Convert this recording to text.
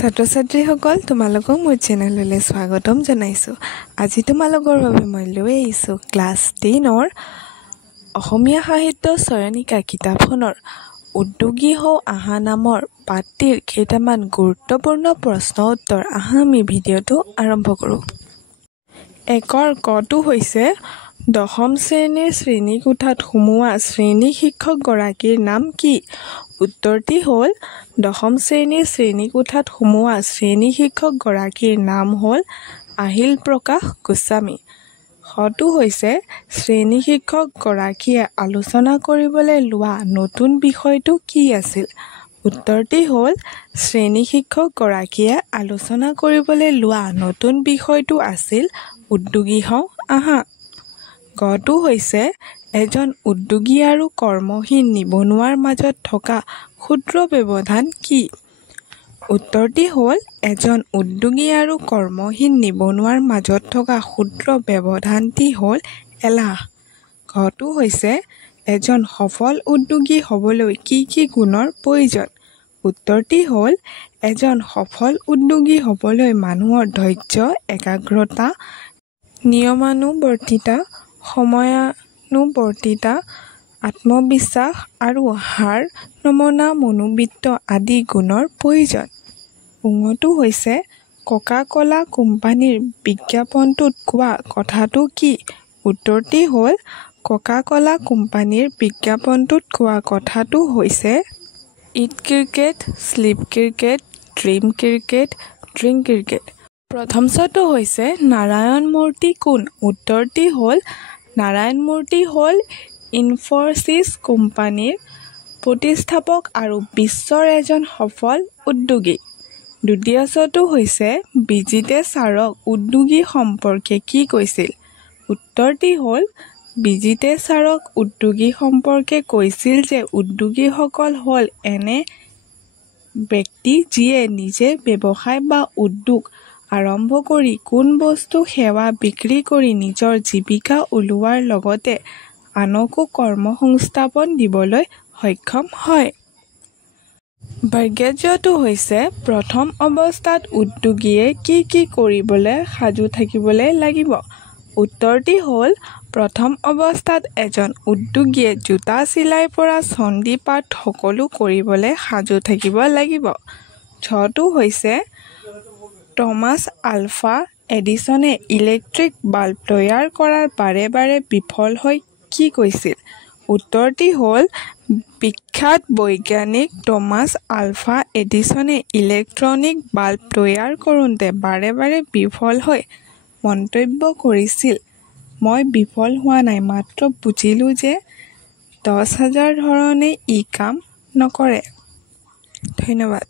ছাত্ৰ-ছাত্ৰীসকল তোমালোকক মোৰ চেনেললৈ স্বাগতম জনাইছোঁ। আজি তোমালোকৰ বাবে মই লৈ আহিছোঁ ক্লাছ 10ৰ অসমীয়া সাহিত্য চয়নিকা কিতাপখনৰ উদ্যোগী হওঁ আহা নামৰ পাঠটিৰ কেইটামান গুৰুত্বপূৰ্ণ প্ৰশ্ন উত্তৰ আহা আমি ভিডিঅ'টো আৰম্ভ কৰোঁ। একৰ কটো হৈছে দশম শ্ৰেণীৰ শ্ৰেণীকোঠাত সোমোৱা শ্ৰেণী শিক্ষকগৰাকীৰ নাম কি? উত্তৰটি হ'ল দশম শ্ৰেণীৰ শ্ৰেণীকোঠাত সোমোৱা শ্ৰেণী শিক্ষকগৰাকীৰ নাম হ'ল আহিল প্ৰকাশ গোস্বামী। খটো হৈছে শ্ৰেণী শিক্ষকগৰাকীয়ে আলোচনা কৰিবলৈ লোৱা নতুন বিষয়টো কি আছিল? উত্তৰটি হ'ল শ্ৰেণী শিক্ষকগৰাকীয়ে আলোচনা কৰিবলৈ লোৱা নতুন বিষয়টো আছিল উদ্যোগী হওঁ আহা। গটো হৈছে এজন উদ্যোগী আৰু কৰ্মহীন নিবনুৱাৰ মাজত থকা ক্ষুদ্ৰ ব্যৱধান কি? উত্তৰটি হ'ল এজন উদ্যোগী আৰু কৰ্মহীন নিবনুৱাৰ মাজত থকা ক্ষুদ্ৰ ব্যৱধানটি হ'ল এলাহ। ঘটো হৈছে এজন সফল উদ্যোগী হ'বলৈ কি কি গুণৰ প্ৰয়োজন? উত্তৰটি হ'ল এজন সফল উদ্যোগী হ'বলৈ মানুহৰ ধৈৰ্য, একাগ্ৰতা, নিয়মানুৱৰ্তিতা, সময়ানুৱৰ্তিতা, আত্মবিশ্বাস আৰু হাৰ নমনা মনোবৃত্ত আদি গুণৰ প্ৰয়োজন। ঙটো হৈছে কোকা-কোলা কোম্পানীৰ বিজ্ঞাপনটোত কোৱা কথাটো কি? উত্তৰটি হ'ল কোকা-কোলা কোম্পানীৰ বিজ্ঞাপনটোত কোৱা কথাটো হৈছে eat cricket, sleep cricket, dream cricket, drink cricket. প্ৰথম ছটো হৈছে নাৰায়ণ মূৰ্তি কোন? উত্তৰটি হ'ল নাৰায়ণ মূৰ্তি হ'ল ইনফ'চিছ কোম্পানীৰ প্ৰতিষ্ঠাপক আৰু বিশ্বৰ এজন সফল উদ্যোগী। দ্বিতীয় ছটো হৈছে বিজিতে ছাৰক উদ্যোগী সম্পৰ্কে কি কৈছিল? উত্তৰটি হ'ল বিজিতে ছাৰক উদ্যোগী সম্পৰ্কে কৈছিল যে উদ্যোগীসকল হ'ল এনে ব্যক্তি যিয়ে নিজে ব্যৱসায় বা উদ্যোগ আৰম্ভ কৰি কোন বস্তু সেৱা বিক্ৰী কৰি নিজৰ জীৱিকা উলিওৱাৰ লগতে আনকো কৰ্মসংস্থাপন দিবলৈ সক্ষম হয়। টো হৈছে প্ৰথম অৱস্থাত উদ্যোগীয়ে কি কি কৰিবলৈ সাজু থাকিবলৈ লাগিব? উত্তৰটি হ'ল প্ৰথম অৱস্থাত এজন উদ্যোগীয়ে জোতা চিলাই পৰা চণ্ডী পাঠ সকলো কৰিবলৈ সাজু থাকিব লাগিব। টো হৈছে টমাছ আলভা এডিছনে ইলেক্ট্ৰিক বাল্ব তৈয়াৰ কৰাৰ বাৰে বাৰে বিফল হৈ কি কৈছিল? উত্তৰটি হ'ল বিখ্যাত বৈজ্ঞানিক টমাছ আলভা এডিছনে ইলেক্ট্ৰনিক বাল্ব তৈয়াৰ কৰোঁতে বাৰে বাৰে বিফল হৈ মন্তব্য কৰিছিল, মই বিফল হোৱা নাই, মাত্ৰ বুজিলোঁ যে 10,000 ধৰণে ই কাম নকৰে। ধন্যবাদ।